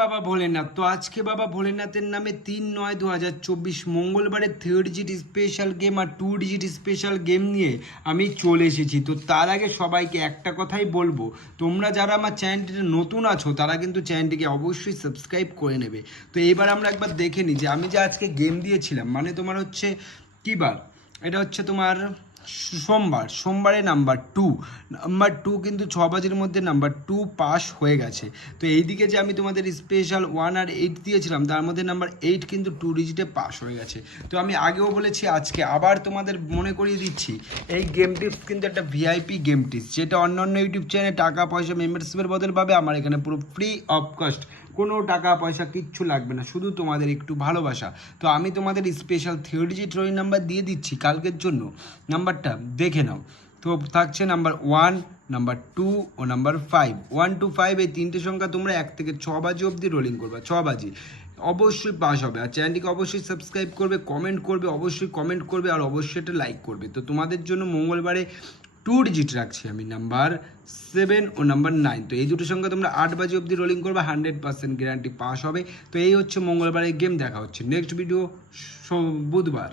বাবা ভোলেনাথ। তো আজকে বাবা ভোলেনাথের নামে 3/9/2024 মঙ্গলবারের 3 ডিজিট স্পেশাল গেম আর 2 ডিজিট স্পেশাল গেম নিয়ে আমি চলে এসেছি। তো তার আগে সবাইকে একটা কথাই বলবো, তোমরা যারা আমার চ্যানেলটিতে নতুন আছো তারা কিন্তু চ্যানেলটিকে অবশ্যই সাবস্ক্রাইব করে নেবে। তো এবার আমরা একবার দেখে নিই যে আমি যে আজকে গেম দিয়েছিলাম, মানে তোমার হচ্ছে কী বার, এটা হচ্ছে তোমার সোমবারে নাম্বার 2 কিন্তু 6 বাজের মধ্যে নাম্বার 2 পাস হয়ে গেছে। তো এইদিকে যে আমি তোমাদের স্পেশাল 1 আর 8 দিয়েছিলাম তার মধ্যে নাম্বার 8 কিন্তু 2 ডিজিটে পাস হয়ে গেছে। তো আমি আগেও বলেছি, আজকে আবার তোমাদের মনে করিয়ে দিচ্ছি, এই গেম টিপস কিন্তু একটা ভিআইপি গেম টিপস, যেটা অন্যান্য ইউটিউব চ্যানেলে টাকা পয়সা মেম্বারশিপের বদলে পাবে, আমার এখানে পুরো ফ্রি অফ কস্ট, কোনো টাকা পয়সা কিচ্ছু লাগবে না, শুধু তোমাদের একটু ভালোবাসা। তো আমি তোমাদের স্পেশাল 3 ডিজিট রোল নাম্বার দিয়ে দিচ্ছি কালকের জন্য, নাম্বারটা দেখে নাও। তো থাকছে নাম্বার 1, নাম্বার 2 ও নাম্বার 5। 1 to 5 এই তিনটে সংখ্যা তোমরা 1 থেকে 6 বাজে অবধি রোলিং করবে, 6 বাজে অবশ্যই পাস হবে। আর চ্যানেলটিকে অবশ্যই সাবস্ক্রাইব করবে, কমেন্ট করবে, অবশ্যই কমেন্ট করবে, আর অবশ্যই এটা লাইক করবে। তো তোমাদের জন্য মঙ্গলবারে 2 ডিজিট রাখছি আমি, নাম্বার 7 ও নাম্বার 9। তো এই দুটো সংখ্যা তোমরা 8 বাজে অবধি রোলিং করবে, 100% গ্যারান্টি পাস হবে। তো এই হচ্ছে মঙ্গলবারের গেম। দেখা হচ্ছে নেক্সট ভিডিও বুধবার।